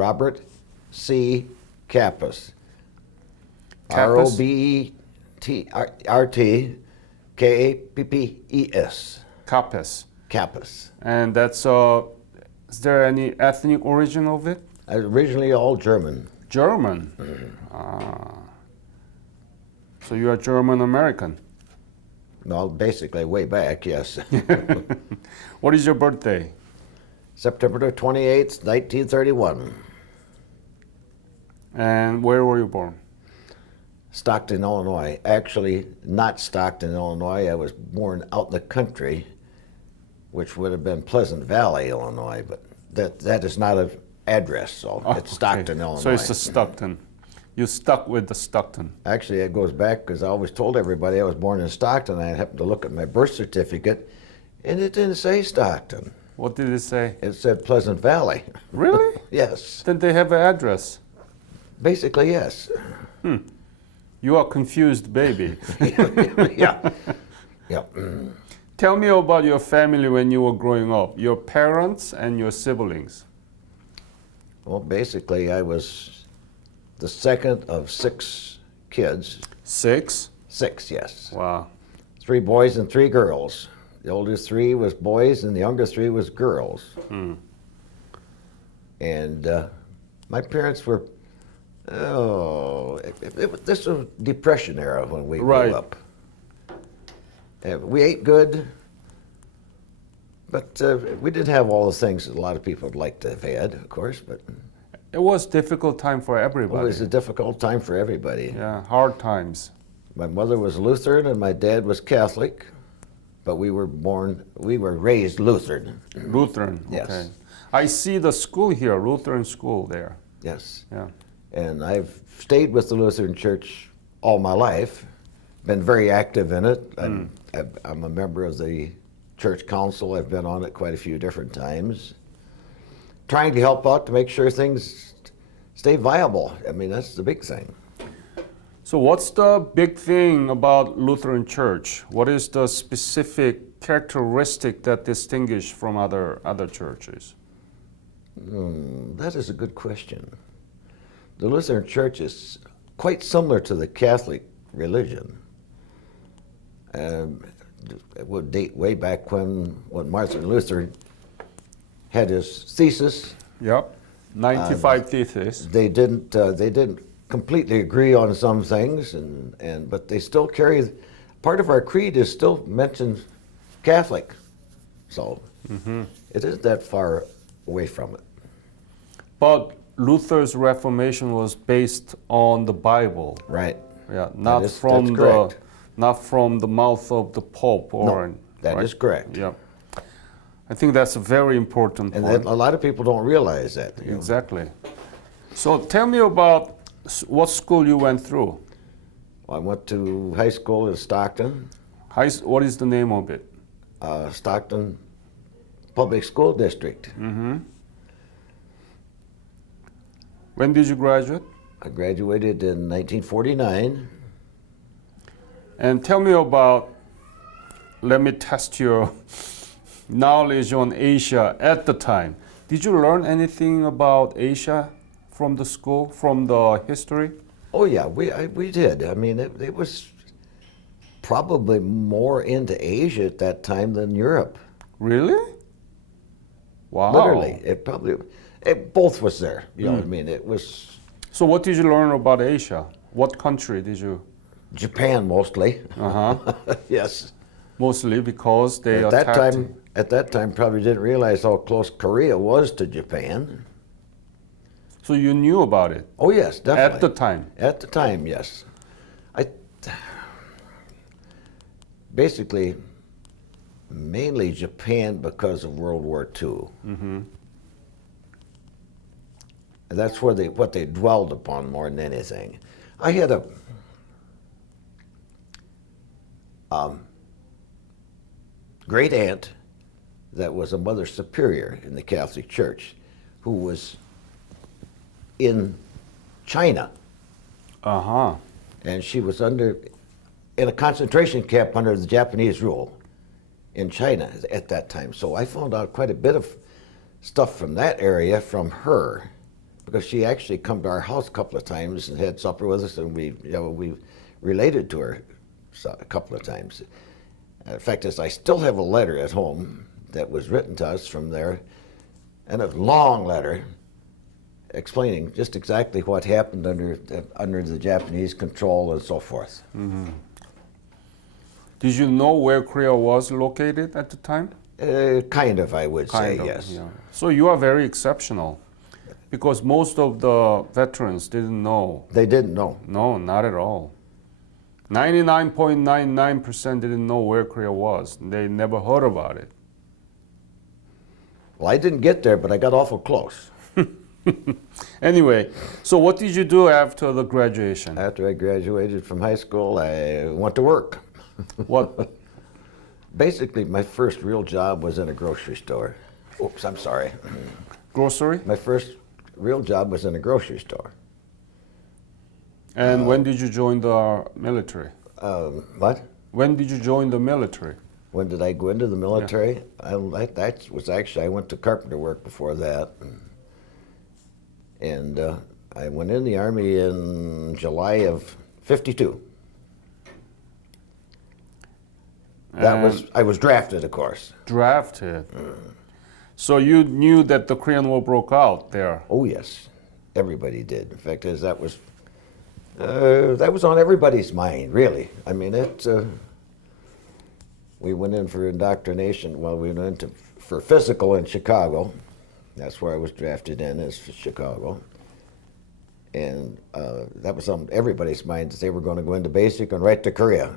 Robert C. Kappes. Kappes? Robertkappes. Kappes. Kappes. And that's, is there any ethnic origin of it? Originally all German. German. So you are German American. Well, basically way back, yes. What is your birthday? September the 28th, 1931. And where were you born? Stockton, Illinois. Actually, not Stockton, Illinois. I was born out in the country, which would have been Pleasant Valley, Illinois, but that is not an address, so it's Stockton, Illinois. So it's the Stockton. You stuck with the Stockton. Actually, it goes back because I always told everybody I was born in Stockton. I happened to look at my birth certificate, and it didn't say Stockton. What did it say? It said Pleasant Valley. Really? Yes. Then they have an address. Basically, yes. You are confused, baby. Yeah. Yeah. Tell me about your family when you were growing up, your parents and your siblings. Well, basically, I was the second of 6 kids. 6? 6, yes. Wow. 3 boys and 3 girls. The oldest 3 was boys, and the youngest 3 was girls. And my parents were, this was Depression era when we grew up. We ate good, but we didn't have all the things that a lot of people would like to have had, of course. But it was a difficult time for everybody. it was a difficult time for everybody. Yeah, hard times. My mother was Lutheran and my dad was Catholic, but we were raised Lutheran. Lutheran, Yes. okay. I see the school here, Lutheran school there. Yes. Yeah. And I've stayed with the Lutheran Church all my life, been very active in it. I'm a member of the church council. I've been on it quite a few different times, trying to help out to make sure things stay viable. I mean, that's the big thing. So what's the big thing about Lutheran Church? What is the specific characteristic that distinguish from other churches? That is a good question. The Lutheran Church is quite similar to the Catholic religion. It would date way back when Martin Luther had his thesis. Yep, 95 thesis. They didn't completely agree on some things, but they still carry. Part of our creed is still mentions Catholic, so it isn't that far away from it. But Luther's Reformation was based on the Bible. Right. Yeah, not that's from correct. not from the mouth of the Pope or. No, that is correct. Yeah, I think that's a very important And point. a lot of people don't realize that. You know. Exactly. So tell me about what school you went through. I went to high school in Stockton, What is the name of it? Stockton Public School District. When did you graduate? I graduated in 1949. And tell me about, let me test your knowledge on Asia at the time. Did you learn anything about Asia from the school, from the history? Oh yeah, we did. I mean, it was probably more into Asia at that time than Europe. Really? Wow. Literally, it both was there. You know what I mean? It was So what did you learn about Asia? What country did you? Japan mostly. Uh-huh. Yes. Mostly because they At that attacked. time, probably didn't realize how close Korea was to Japan. So you knew about it Oh yes, definitely. at the time. At the time, yes. Basically, mainly Japan because of World War II. And that's where what they dwelled upon more than anything. I had a great aunt that was a Mother Superior in the Catholic Church who was in China. Uh-huh. And she was in a concentration camp under the Japanese rule in China at that time. So I found out quite a bit of stuff from that area from her, because she actually come to our house a couple of times and had supper with us, and we related to her a couple of times. In fact, I still have a letter at home that was written to us from there, and a long letter explaining just exactly what happened under the Japanese control and so forth. Mm-hmm. Did you know where Korea was located at the time? Kind of, I would say, Kind of, yes. yeah. So you are very exceptional, because most of the veterans didn't know. They didn't know. No, not at all. 99.99% didn't know where Korea was. They never heard about it. Well, I didn't get there, but I got awful close. Anyway, so what did you do after the graduation? After I graduated from high school, I went to work. What? Basically, my first real job was in a grocery store. Oops, I'm sorry. Grocery? My first real job was in a grocery store. And when did you join the military? What? When did you join the military? When did I go into the military? That was actually, I went to carpenter work before that. And I went in the Army in July of '52. I was drafted, of course. Drafted. So you knew that the Korean War broke out there? Oh yes, everybody did. In fact, that was on everybody's mind, really. I mean, we went in for indoctrination. Well, we went for physical in Chicago. That's where I was drafted in, is Chicago. And that was on everybody's mind, that they were going to go into basic and right to Korea.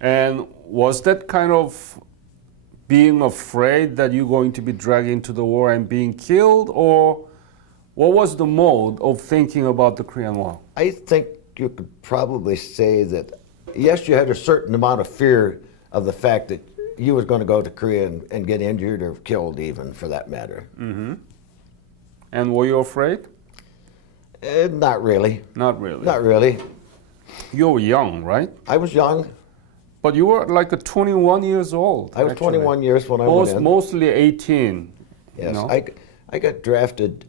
And was that kind of being afraid that you're going to be dragged into the war and being killed, or what was the mode of thinking about the Korean War? I think you could probably say that, yes, you had a certain amount of fear of the fact that you was going to go to Korea and get injured or killed, even, for that matter. Mm-hmm. And were you afraid? Not really. Not really. Not really. You were young, right? I was young. But you were like 21 years old. I was actually. 21 years when I went in. Mostly 18. Yes, You know? I got drafted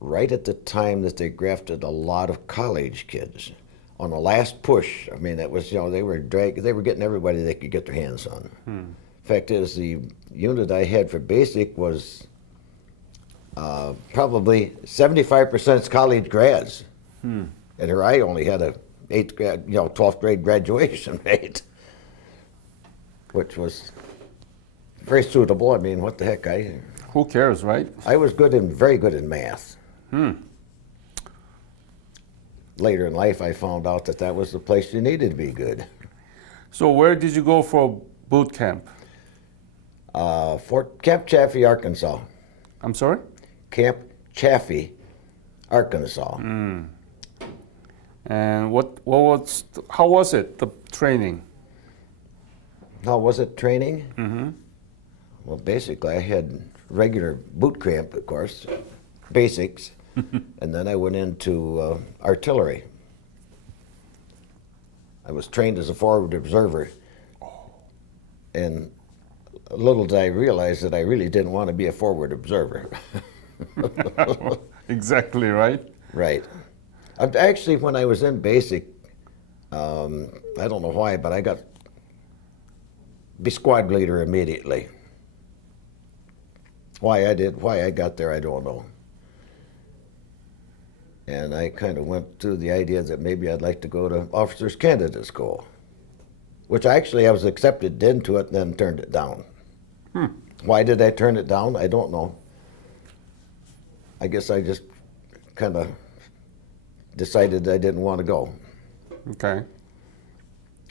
right at the time that they drafted a lot of college kids on the last push. I mean, it was, they were getting everybody they could get their hands on. Fact is, the unit I had for basic was probably 75% college grads, and here I only had a 12th grade graduation rate, which was very suitable. I mean, what the heck? Who cares, right? I was very good in math. Later in life, I found out that was the place you needed to be good. So where did you go for boot camp? Camp Chaffee, Arkansas. I'm sorry? Camp Chaffee, Arkansas. And how was it, the training? How was it, training? Mm-hmm. Well, basically, I had regular boot camp, of course, basics, and then I went into artillery. I was trained as a forward observer, and little did I realize that I really didn't want to be a forward observer. Exactly, right? Right. Actually, when I was in basic, I don't know why, but I got be squad leader immediately. Why I got there, I don't know. And I kind of went through the idea that maybe I'd like to go to officers candidate school, which actually I was accepted into it and then turned it down. Why did I turn it down? I don't know. I guess I just kind of decided I didn't want to go. Okay.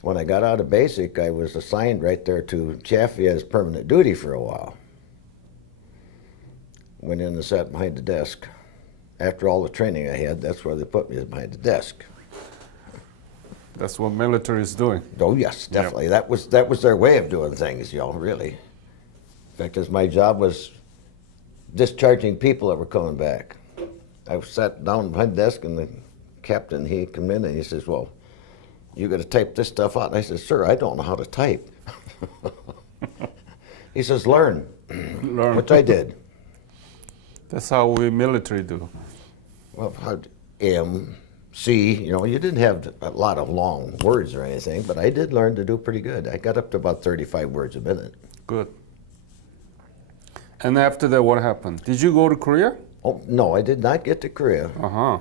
When I got out of basic, I was assigned right there to Chaffee as permanent duty for a while. Went in and sat behind the desk. After all the training I had, that's where they put me, behind the desk. That's what military is doing. Oh yes, definitely. Yep. That was their way of doing things, really. In fact, as my job was discharging people that were coming back. I sat down behind the desk, and the captain, he came in and he says, "Well, you got to type this stuff out." And I said, "Sir, I don't know how to type." He says, "Learn." Learn. Which I did. That's how we military do. Well, M, C, you didn't have a lot of long words or anything, but I did learn to do pretty good. I got up to about 35 words a minute. Good. And after that, what happened? Did you go to Korea? Oh, no, I did not get to Korea. Uh-huh.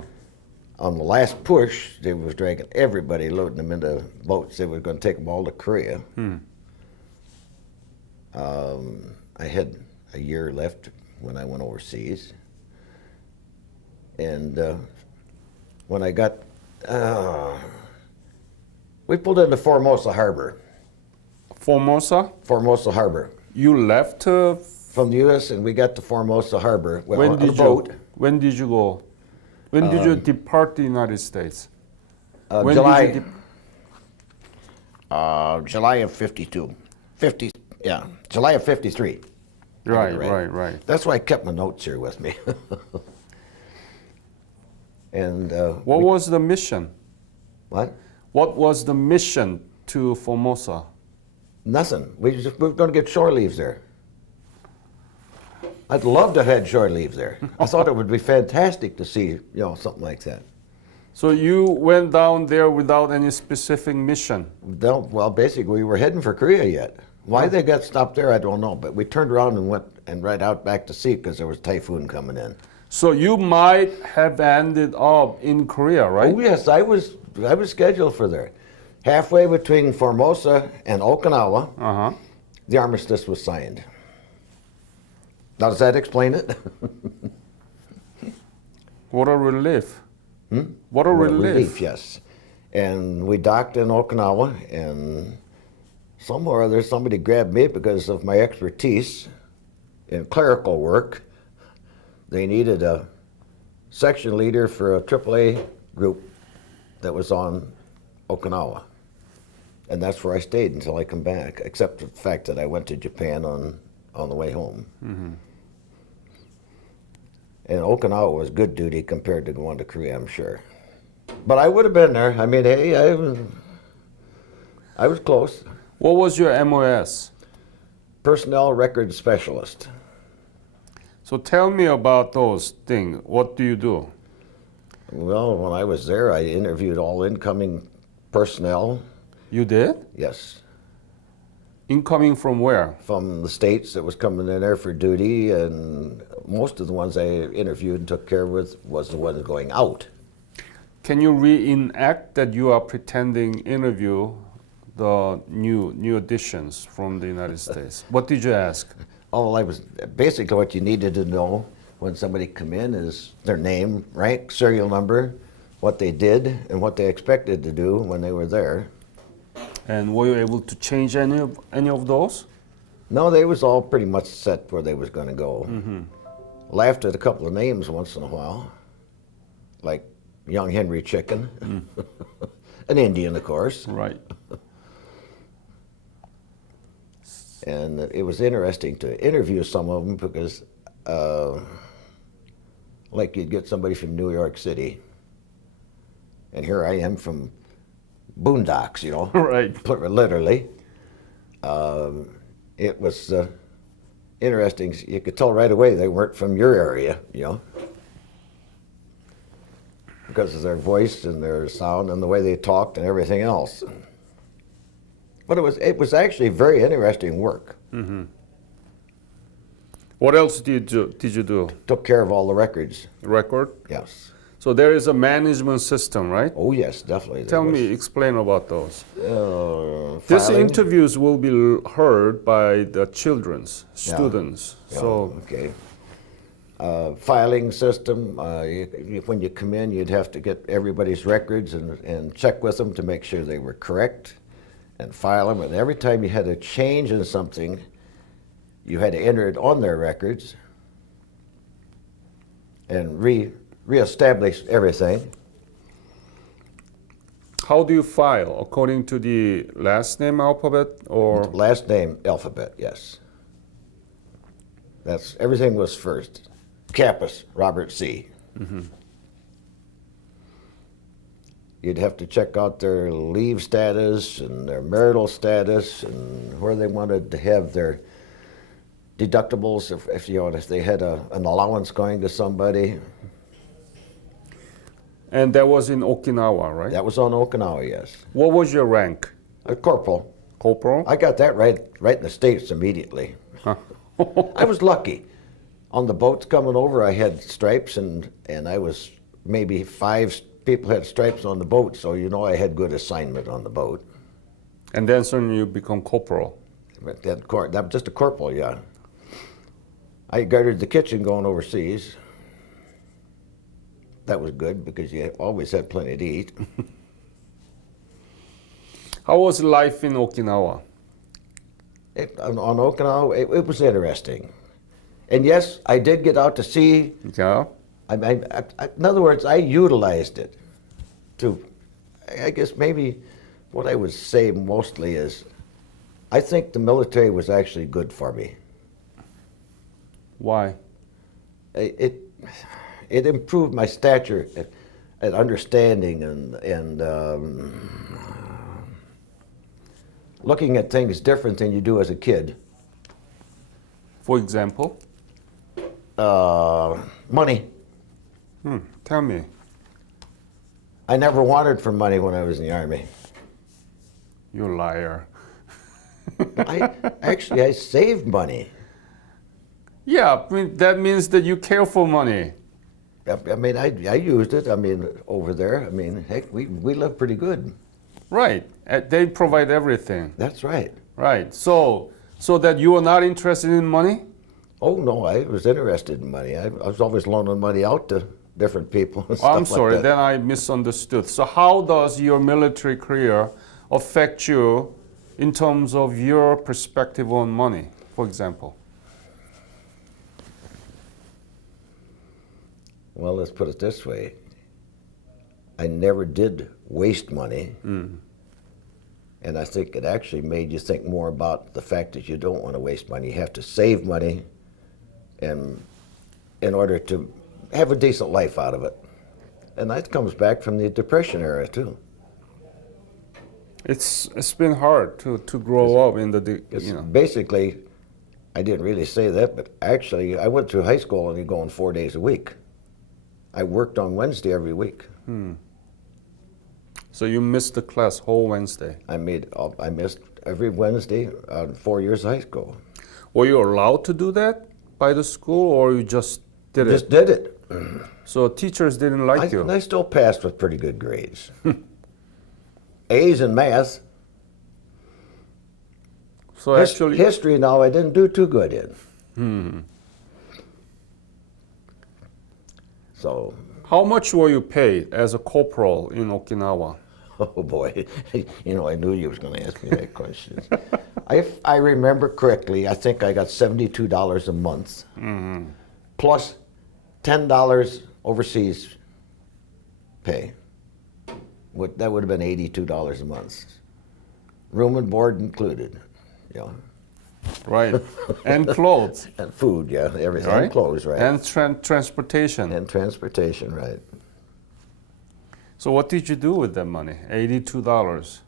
On the last push, they was dragging everybody, loading them into boats. They were going to take them all to Korea. I had a year left when I went overseas. And when I got, we pulled into Formosa Harbor. Formosa Harbor. You left From the U.S. and we got to Formosa Harbor when on did a boat. When did you go? When did you depart the United States? When July, did you July of 52. July of 53. Right. That's why I kept my notes here with me. And What was the mission? what? What was the mission to Formosa? Nothing. We were going to get shore leaves there. I'd love to have had shore leave there. I thought it would be fantastic to see, something like that. So you went down there without any specific mission? No, well, basically, we were heading for Korea yet. Why they got stopped there, I don't know. But we turned around and went and right out back to sea because there was typhoon coming in. So you might have ended up in Korea, right? Oh yes, I was scheduled for there. Halfway between Formosa and Okinawa, Uh-huh. the armistice was signed. Now, does that explain it? What a relief. What a relief. Yes. And we docked in Okinawa, and somewhere or other somebody grabbed me because of my expertise in clerical work. They needed a section leader for a AAA group that was on Okinawa. And that's where I stayed until I come back, except the fact that I went to Japan on the way home. And Okinawa was good duty compared to going to Korea, I'm sure. But I would have been there. I mean, hey, I was close. What was your MOS? Personnel record specialist. So tell me about those things. What do you do? Well, when I was there, I interviewed all incoming personnel. You did? Yes. Incoming from where? From the states that was coming in there for duty, and most of the ones I interviewed and took care of was the ones going out. Can you reenact that you are pretending interview the new additions from the United States? What did you ask? Oh, I was basically what you needed to know when somebody come in is their name, rank, serial number, what they did, and what they expected to do when they were there. And were you able to change any of those? No, they was all pretty much set where they was going to go. Laughed at a couple of names once in a while, like Young Henry Chicken, an Indian, of course. Right. And it was interesting to interview some of them because, like, you'd get somebody from New York City, and here I am from boondocks, Right. literally. It was interesting. You could tell right away they weren't from your area, because of their voice and their sound and the way they talked and everything else. But it was actually very interesting work. What else did you do? Took care of all the records. Record? Yes. So there is a management system, right? Oh yes, definitely. Tell me, explain about those. These Filing. interviews will be heard by the children's students. Yeah, So okay. Filing system. When you come in, you'd have to get everybody's records and check with them to make sure they were correct, and file them. And every time you had a change in something, you had to enter it on their records and reestablish everything. how do you file? According to the last name alphabet or? Last name alphabet, yes. That's everything was first. Kappes, Robert C. You'd have to check out their leave status and their marital status and where they wanted to have their deductibles if they had an allowance going to somebody. And that was in Okinawa, right? That was on Okinawa, yes. What was your rank? A corporal. Corporal? I got that right in the States immediately. Huh. I was lucky. On the boats coming over, I had stripes, and I was maybe 5 people had stripes on the boat, so I had good assignment on the boat. And then suddenly you become corporal. But that was just a corporal, yeah. I guarded the kitchen going overseas. That was good because you always had plenty to eat. How was life in Okinawa? On Okinawa, it was interesting. And yes, I did get out to sea. Yeah. In other words, I utilized it to, I guess maybe what I would say mostly is, I think the military was actually good for me. Why? It improved my stature at understanding and looking at things different than you do as a kid. For example? Money. Tell me. I never wanted for money when I was in the Army. You liar. I saved money. Yeah, that means that you care for money. I mean, I used it. I mean, over there. I mean, heck, we live pretty good. Right. They provide everything. That's right. Right. So that you are not interested in money? Oh no, I was interested in money. I was always loaning money out to different people. And stuff I'm sorry, like that. then I misunderstood. So how does your military career affect you in terms of your perspective on money, for example? Well, let's put it this way. I never did waste money. And I think it actually made you think more about the fact that you don't want to waste money. You have to save money in order to have a decent life out of it. And that comes back from the Depression era, too. It's been hard to grow up in the Basically, I didn't really say that, but actually I went through high school only going 4 days a week. I worked on Wednesday every week. So you missed the class whole Wednesday. I missed every Wednesday 4 years of high school. Were you allowed to do that by the school, or you just did it? Just did it. So teachers didn't like you? And I still passed with pretty good grades. A's in math. So actually, History now I didn't do too good in. So. How much were you paid as a corporal in Okinawa? Oh boy, I knew you was going to ask me that question. If I remember correctly, I think I got $72 a month, plus $10 overseas pay. That would have been $82 a month, room and board included. Right, and clothes. And food, yeah, everything. Right? And clothes, right. And transportation. And transportation, right. So what did you do with that money? $82.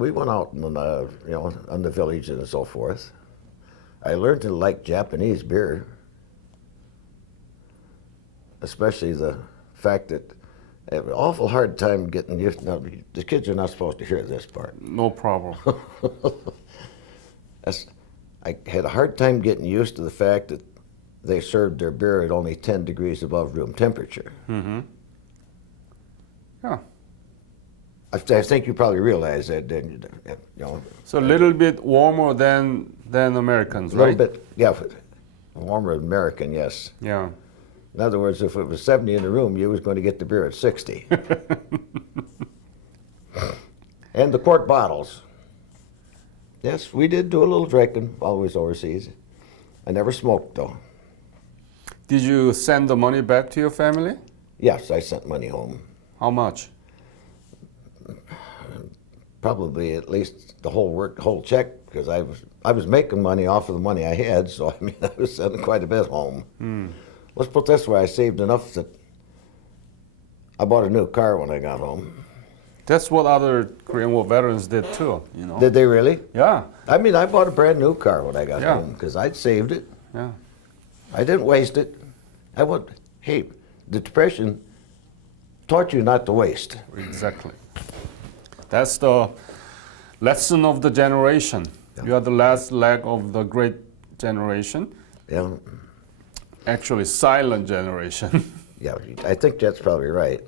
We went out in on the village and so forth. I learned to like Japanese beer, especially the fact that I have an awful hard time getting used. Now, the kids are not supposed to hear this part. No problem. I had a hard time getting used to the fact that they served their beer at only 10 degrees above room temperature. Yeah. I think you probably realize that, didn't you? So a little bit warmer than Americans, A little right? bit, yeah, warmer than American, yes. Yeah. In other words, if it was 70 in the room, you was going to get the beer at 60. And the quart bottles. Yes, we did do a little drinking while we was overseas. I never smoked, though. Did you send the money back to your family? Yes, I sent money home. How much? Probably at least the whole check, because I was making money off of the money I had, so I mean I was sending quite a bit home. Let's put it this way: I saved enough that I bought a new car when I got home. That's what other Korean War veterans did too, you know. Did they really? Yeah, I mean, I bought a brand new car when I got Yeah. home because I'd saved it. yeah. I didn't waste it. Hey, the Depression taught you not to waste. Exactly. That's the lesson of the generation. You are the last leg of the great generation. Yeah, Actually, silent generation. yeah, I think that's probably right.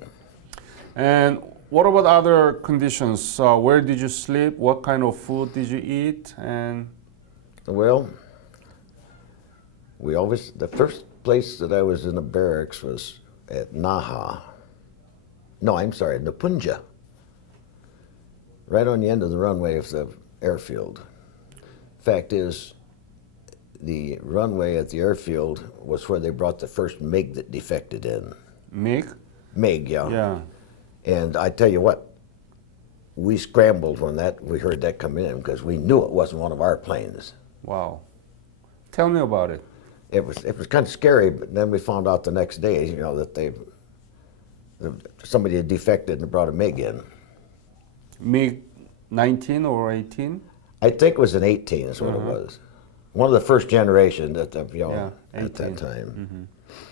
And what about other conditions? Where did you sleep? What kind of food did you eat? And Well, the first place that I was in the barracks was at Naha. No, I'm sorry, Napunja. Right on the end of the runway of the airfield. Fact is, the runway at the airfield was where they brought the first MiG that defected in. MiG? MiG, yeah. Yeah. And I tell you what, we scrambled when we heard that come in because we knew it wasn't one of our planes. Wow. Tell me about it. It was kind of scary, but then we found out the next day, you know, that somebody had defected and brought a MiG in. MiG 19 or 18? I think it was an 18 is what it was. One of the first generation that, you know, Yeah, at that 18. time.